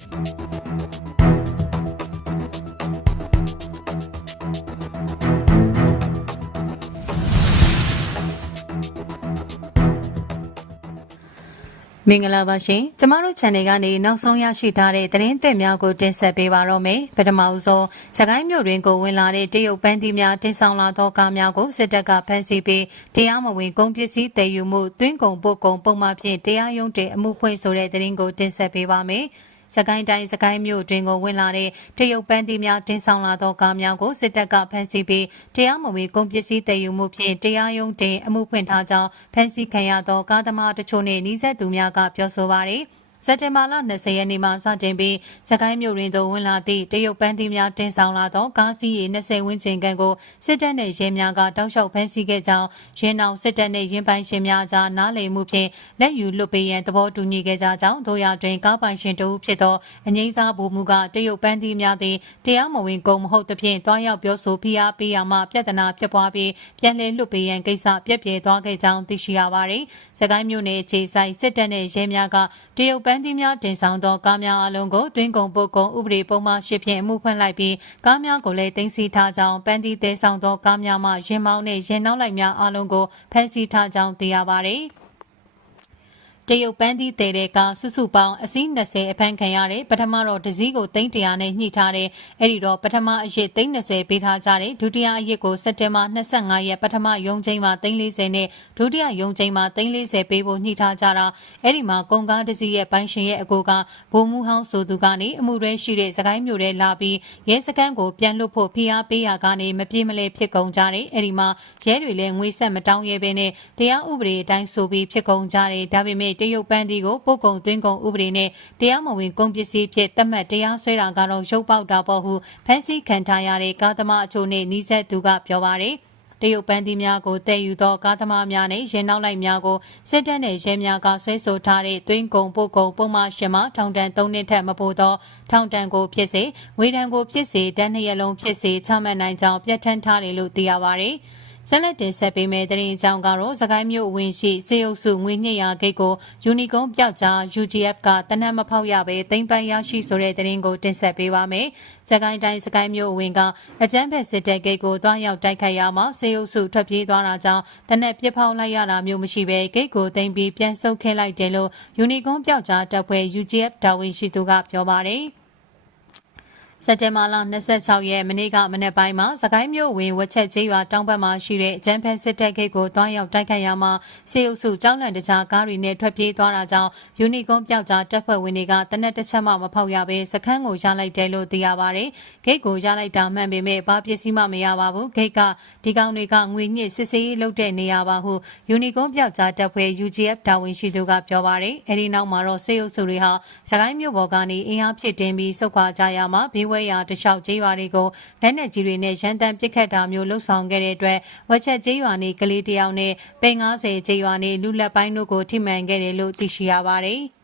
မင်္ဂလာပါရှင်ကျမတို့ channel ကနေနောက်ဆုံးရရှိထားတဲ့သတင်းသစ်များကိုတင်ဆက်ပေးပါတော့မယ်ပထမဦးဆုံးစကိုင်းမြို့တွင်ကိုဝင်လာတဲ့တရုတ်ပန်းသီးများတင်ဆောင်လာသောကားများကိုစစ်တပ်ကဖမ်းဆီးပြီးတရားမဝင်ကုန်ပစ္စည်းတည်ယူမှုသွင်းကုန်ပို့ကုန်ပုံမှန်ဖြင့်တရားရုံးတင်အမှုဖွင့်ဆိုတဲ့သတင်းကိုတင်ဆက်ပေးပါမယ်စကိုင်းတိုင်းစကိုင်းမြို့တွင်ကိုဝင်လာတဲ့တရုတ်ပန်းသီးများတင်ဆောင်လာသောကားများကိုစစ်တပ်ကဖမ်းဆီးပြီးတရားမဝင်ကုန်ပစ္စည်းတည်ယူမှုဖြင့်တရားရုံးတင်အမှုဖွင့်ထားကြောင်းဖမ်းဆီးခံရသောကားသမားတချို့နှင့်နှိစက်သူများကပြောဆိုပါရယ်စက်တင်ဘာလ20ရက်နေ့မှာစတင်ပြီးစကိုင်းမြို့တွင်သို့ဝင်လာသည့်တရုတ်ပန်းသီးများတင်ဆောင်လာသောကားစီးရေ20ဝန်းကျင်ခန့်ကိုစစ်တပ်နှင့်ရဲများကတောက်လျှောက်ဖမ်းဆီးခဲ့ကြောင်းရင်းနောက်စစ်တပ်နှင့်ရင်ပိုင်ရှင်များကြားနားလည်မှုဖြင့်လက်ယူလွတ်ပေးရန်သဘောတူညီခဲ့ကြကြောင်းတို့ရတွင်ကားပိုင်ရှင်တို့ဖြစ်သောအငိမ့်စားဗိုလ်မှူးကတရုတ်ပန်းသီးများသည်တရားမဝင်ကုန်မဟုတ်သဖြင့်တွားရောက်ပြောဆိုဖိအားပေးရမှပြဿနာဖြစ်ပွားပြီးပြန်လည်လွတ်ပေးရန်ကိစ္စပြည့်ပြည့်သွားခဲ့ကြောင်းသိရှိရပါသည်စကိုင်းမြို့နယ်ခြေဆိုင်စစ်တပ်နှင့်ရဲများကတရုတ်ပန်းသီးများတင်ဆောင်သောကားများအလုံးကိုတွင်းကုန်ပုတ်ကုန်ဥပဒေပုံမှန်10ဖြင့်အမှုဖွင့်လိုက်ပြီးကားများကိုလည်းတင်စီထားကြောင်းပန်းသီးတဲဆောင်သောကားများမှရင်မောင်းနှင့်ရင်နောက်လိုက်များအလုံးကိုဖမ်းဆီးထားကြောင်းသိရပါသည်တရုတ်ပန်းသီးတဲတဲ့ကစုစုပေါင်းအစီး20အဖမ်းခံရတဲ့ပထမတော့တစည်းကို300နဲ့ညှိထားတဲ့အဲ့ဒီတော့ပထမအရစ်320ပေးထားကြတဲ့ဒုတိယအရစ်ကိုစက်တင်ဘာ25ရက်ပထမရုံးချိန်မှာ340နဲ့ဒုတိယရုံးချိန်မှာ340ပေးဖို့ညှိထားကြတာအဲ့ဒီမှာကုန်ကားတစည်းရဲ့ပိုင်ရှင်ရဲ့အကိုကဗိုလ်မှူးဟောင်းဆိုသူကနေအမှုရဲရှိတဲ့စကိုင်းမြို့ထဲလာပြီးရဲစခန်းကိုပြန်လွတ်ဖို့ဖိအားပေးရကနေမပြေမလဲဖြစ်ကုန်ကြတယ်အဲ့ဒီမှာရဲတွေလည်းငွေဆက်မတောင်းရဲပဲနဲ့တရားဥပဒေအတိုင်းဆိုပြီးဖြစ်ကုန်ကြတယ်ဒါပေမဲ့တရုတ်ပန်းသီးကိုပို့ကုန်သွင်းကုန်ဥပဒေနဲ့တရားမဝင်ကုန်ပစ္စည်းဖြစ်သတ်မှတ်တရားစွဲတာကတော့ရုပ်ပေါက်တာပေါ့ဟုဖမ်းဆီးခံထားရတဲ့ကားသမားအချို့နဲ့နှိစက်သူကပြောပါတယ်တရုတ်ပန်းသီးများကိုတည်ယူသောကားသမားများနဲ့ရင်နောက်လိုက်များကိုစစ်တပ်နှင့်ရဲများကဆွဲဆိုထားတဲ့သွင်းကုန်ပို့ကုန်ပုံမှန်ရှင်မှထောင်ဒဏ်3နှစ်ထက်မပိုသောထောင်ဒဏ်ကိုဖြစ်စေငွေဒဏ်ကိုဖြစ်စေတန်း2ရက်လုံးဖြစ်စေချမှတ်နိုင်ကြောင်းပြဋ္ဌာန်းထားတယ်လို့သိရပါတယ်ဆက်လက်တင်ဆက်ပေးမယ့်သတင်းအကြောင်းကတော့စကိုင်းမြို့ဝင်ရှိစေအုပ်စုငွေညှစ်ရာဂိတ်ကိုယူနီကုန်းပျောက်ကြား UGF ကတနက်မဖောက်ရပဲသိမ်းပိုက်ရရှိဆိုတဲ့သတင်းကိုတင်ဆက်ပေးပါမယ်။စကိုင်းတိုင်းစကိုင်းမြို့ဝင်ကအကြမ်းဖက်စစ်တပ်ဂိတ်ကိုတွားရောက်တိုက်ခိုက်ရမှာစေအုပ်စုထွက်ပြေးသွားတာကြောင့်တနက်ပြစ်ဖောက်လိုက်ရတာမျိုးမရှိပဲဂိတ်ကိုသိမ်းပြီးပြန်ဆုတ်ခဲလိုက်တယ်လို့ယူနီကုန်းပျောက်ကြားတပ်ဖွဲ့ UGF တာဝန်ရှိသူကပြောပါတယ်။စက်တင်ဘာလ26ရက်မနေ့ကမနေ့ပိုင်းမှာစကိုင်းမြို့ဝင်ဝက်ချက်ကျေးရွာတောင်ဘက်မှာရှိတဲ့အကြမ်းဖက်စစ်တပ်ဂိတ်ကိုတွားရောက်တိုက်ခိုက်ရမှာစေအုပ်စုကြောင်းလန့်တကြားကားတွေနဲ့ထွက်ပြေးသွားတာကြောင့်ယူနီကွန်ပျောက်ကြားတပ်ဖွဲ့ဝင်တွေကတနက်တစ်ချက်မှမဖောက်ရဘဲစခန်းကိုရလိုက်တယ်လို့သိရပါတယ်။ဂိတ်ကိုရလိုက်တာမှန်ပေမဲ့ဘာပစ္စည်းမှမရပါဘူး။ဂိတ်ကဒီကောင်တွေကငွေညှစ်စစ်ဆေးလုပ်တဲ့နေရာပါဟုယူနီကွန်ပျောက်ကြားတပ်ဖွဲ့ UGF တာဝန်ရှိသူကပြောပါတယ်။အဲဒီနောက်မှာတော့စေအုပ်စုတွေဟာစကိုင်းမြို့ပေါ်ကနေအင်အားဖြစ်တင်ပြီးစုခွာကြရမှာဝဲရာတလျှောက်ကျေးရွာတွေကိုလက်နက်ကြီးတွေနဲ့ရန်တမ်းပစ်ခတ်တာမျိုးလှုပ်ဆောင်ခဲ့တဲ့အတွက်ဝက်ချက်ကျေးရွာနေကလေးတယောက်နဲ့ပေ90ကျေးရွာနေလူလက်ပိုင်းတို့ကိုထိမှန်ခဲ့တယ်လို့သိရှိရပါတယ်။